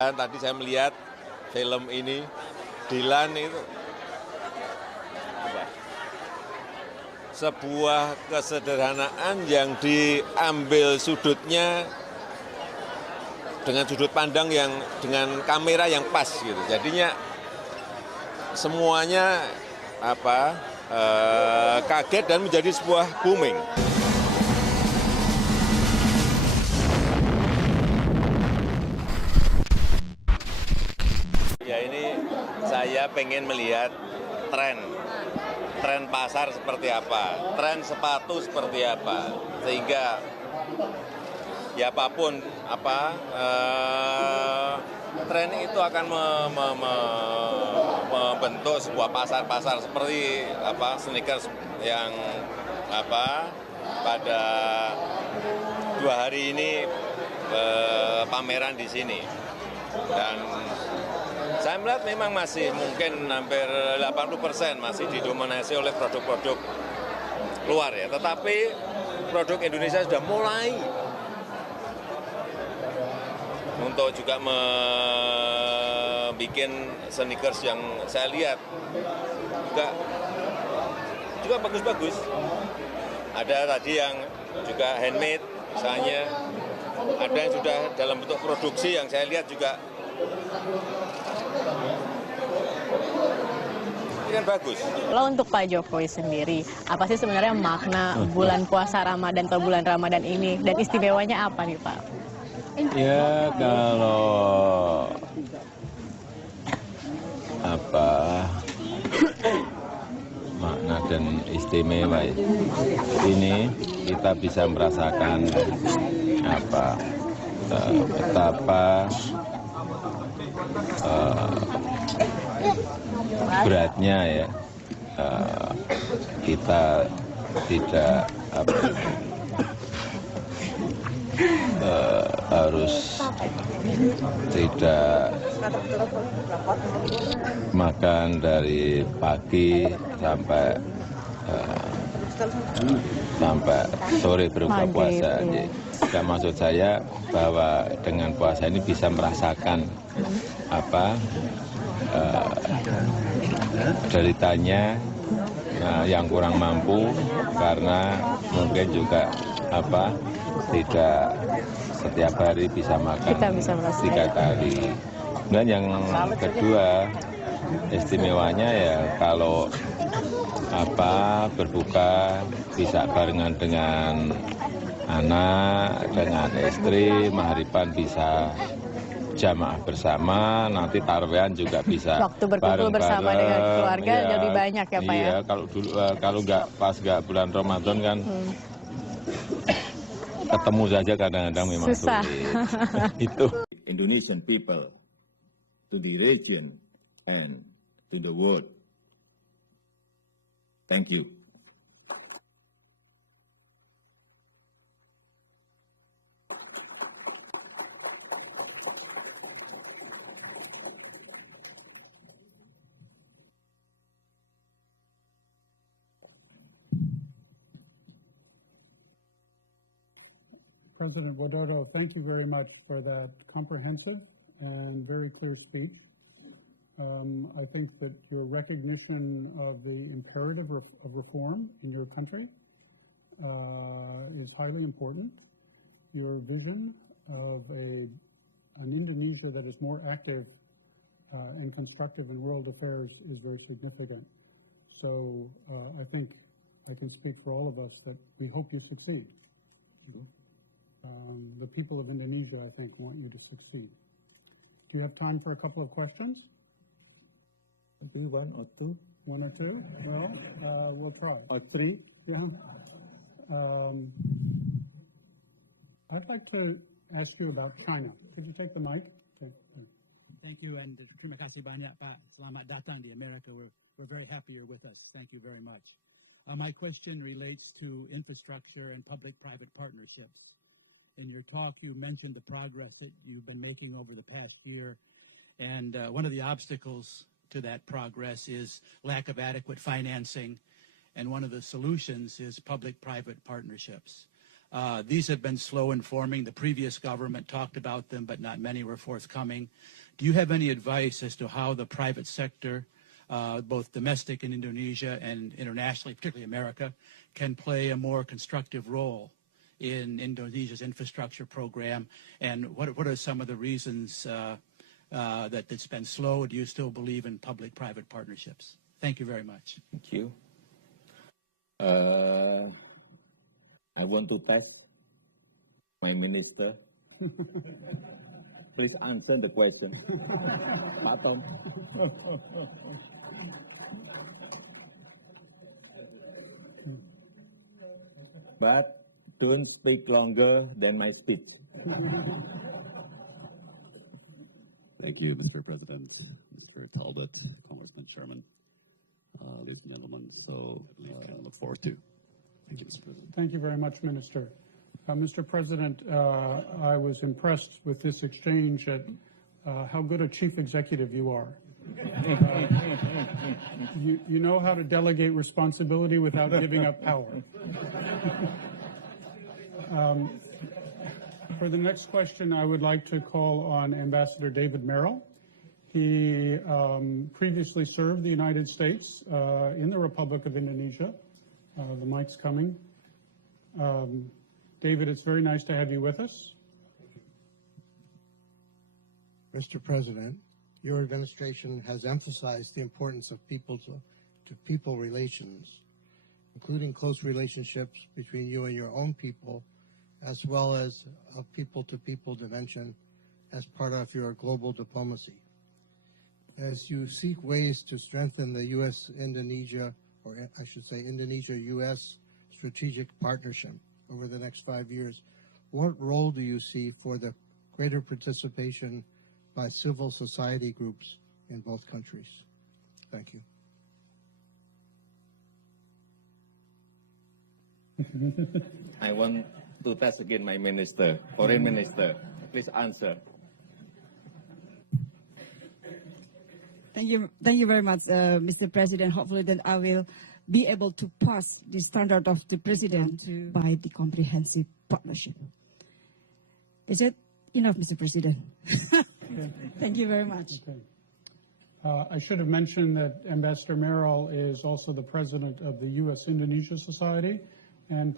Tadi saya melihat film ini, Dilan itu sebuah kesederhanaan yang diambil sudutnya dengan sudut pandang yang dengan kamera yang pas gitu. Jadinya semuanya kaget dan menjadi sebuah booming. Ya ini saya pengen melihat tren pasar seperti apa, tren sepatu seperti apa, sehingga ya apapun tren itu akan membentuk sebuah pasar seperti sneakers yang pada 2 hari ini pameran di sini. Dan saya melihat memang masih mungkin hampir 80% masih didominasi oleh produk-produk luar ya. Tetapi produk Indonesia sudah mulai untuk juga membuat sneakers yang saya lihat juga bagus-bagus. Ada tadi yang juga handmade misalnya, ada yang sudah dalam bentuk produksi yang saya lihat juga ini kan bagus. Kalau untuk Pak Jokowi sendiri, apa sih sebenarnya makna bulan puasa Ramadan atau bulan Ramadan ini, dan istimewanya apa nih Pak? Ya kalau makna dan istimewa ini kita bisa merasakan betapa beratnya ya kita tidak harus tidak makan dari pagi sampai sore berbuka puasa. Dan maksud saya bahwa dengan puasa ini bisa merasakan deritanya yang kurang mampu, karena mungkin juga tidak setiap hari bisa makan 3 kali. Dan yang kedua istimewanya ya kalau berbuka bisa barengan dengan anak, dengan istri, maghriban bisa jamaah bersama, nanti tarawih juga bisa waktu berkumpul bersama dengan keluarga ya, lebih banyak ya Pak iya, ya? Kalau nggak bulan Ramadan kan ketemu saja kadang-kadang memang susah. Itu. Indonesian people to the region and to the world. Thank you. President Widodo, thank you very much for that comprehensive and very clear speech. I think that your recognition of the imperative of reform in your country is highly important. Your vision of an Indonesia that is more active and constructive in world affairs is very significant. So I think I can speak for all of us that we hope you succeed. The people of Indonesia, I think, want you to succeed. Do you have time for a couple of questions? Maybe 1 or 2. 1 or 2? Well, we'll try. Or 3. Yeah. I'd like to ask you about China. Could you take the mic? Okay. Thank you, and terima kasih banyak Pak. Selamat datang di America. We're very happy you're with us. Thank you very much. My question relates to infrastructure and public-private partnerships. In your talk, you mentioned the progress that you've been making over the past year, and one of the obstacles to that progress is lack of adequate financing, and one of the solutions is public-private partnerships. These have been slow in forming. The previous government talked about them, but not many were forthcoming. Do you have any advice as to how the private sector, both domestic in Indonesia and internationally, particularly America, can play a more constructive role in Indonesia's infrastructure program? And what are some of the reasons that it's been slow? Do you still believe in public-private partnerships? Thank you very much. Thank you. I want to test my minister. Please answer the question. Pak Tom. But don't speak longer than my speech. Thank you, Mr. President, Mr. Talbot, Congressman Sherman, ladies and gentlemen. So we can look forward to. Thank you, Mr. President. Thank you very much, Minister. Mr. President, I was impressed with this exchange at how good a chief executive you are. You know how to delegate responsibility without giving up power. For the next question, I would like to call on Ambassador David Merrill. He previously served the United States in the Republic of Indonesia. The mic's coming. David, it's very nice to have you with us. Mr. President, your administration has emphasized the importance of people-to-people relations, including close relationships between you and your own people, as well as a people-to-people dimension as part of your global diplomacy. As you seek ways to strengthen the U.S.-Indonesia, or I should say Indonesia-U.S. strategic partnership over the next 5 years, what role do you see for the greater participation by civil society groups in both countries? Thank you. I want to test again my minister, foreign minister. Please answer. Thank you very much, Mr. President. Hopefully that I will be able to pass the standard of the President by the comprehensive partnership. Is it enough, Mr. President? Thank you very much. Okay. I should have mentioned that Ambassador Merrill is also the president of the U.S.-Indonesia Society and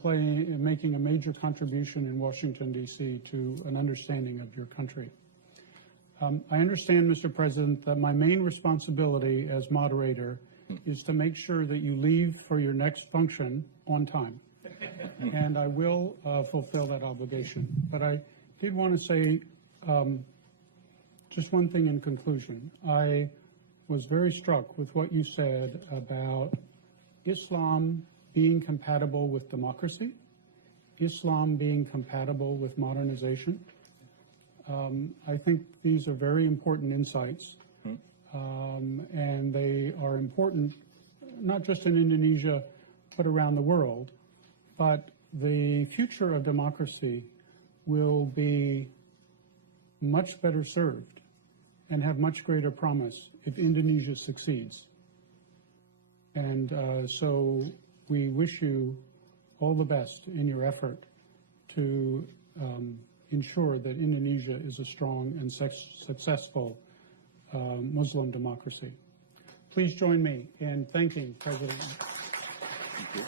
making a major contribution in Washington, D.C. to an understanding of your country. I understand, Mr. President, that my main responsibility as moderator is to make sure that you leave for your next function on time. And I will fulfill that obligation. But I did want to say just one thing in conclusion. I was very struck with what you said about Islam being compatible with democracy, Islam being compatible with modernization. I think these are very important insights, and they are important not just in Indonesia, but around the world. But the future of democracy will be much better served and have much greater promise if Indonesia succeeds. And so we wish you all the best in your effort to ensure that Indonesia is a strong and successful Muslim democracy. Please join me in thanking President. Thank you.